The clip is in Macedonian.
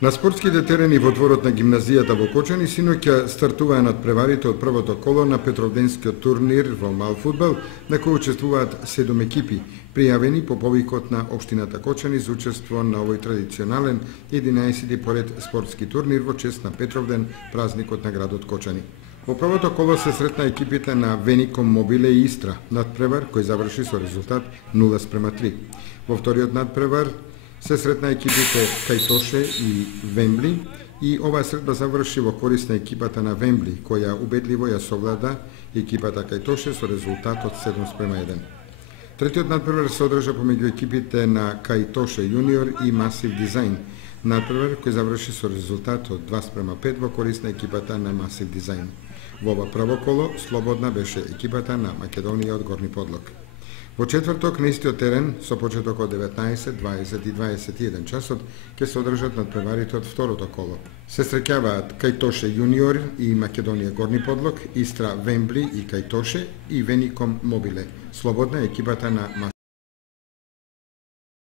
На спортските терени во дворот на гимназијата во Кочани синоќа стартуваа надпреварите од првото коло на Петровденскиот турнир во малфудбал, на кој учествуваат 7 екипи, пријавени по повикот на општината Кочани за учество на овој традиционален 11-ти поред спортски турнир во чест на Петровден, празникот на градот Кочани. Во првото коло се сретна екипите на Веником Мобиле и Истра, надпревар кој заврши со резултат 0:3. Во вториот надпревар се сретна екипите Кајтоше и Вембли и оваа средба заврши во корист на екипата на Вембли, која убедливо ја совлада екипата Кајтоше со резултатот 7:1. Третиот надпревар се одржа помеѓу екипите на Кајтоше јуниор и Масив Дизајн, надпревар кој заврши со резултатот 2:5 во корист на екипата на Масив Дизајн. Во ова прво коло слободна беше екипата на Македонија од Горни Подлог. Во четврток на истиот терен, со почеток од 19, 20 и 21 часот, ќе се одржат надпреварите од второто коло. Се среќаваат Кајтоше јуниор и Македонија Горни Подлог, Истра Вембли и Кајтоше и Веником Мобиле, слободна екипата на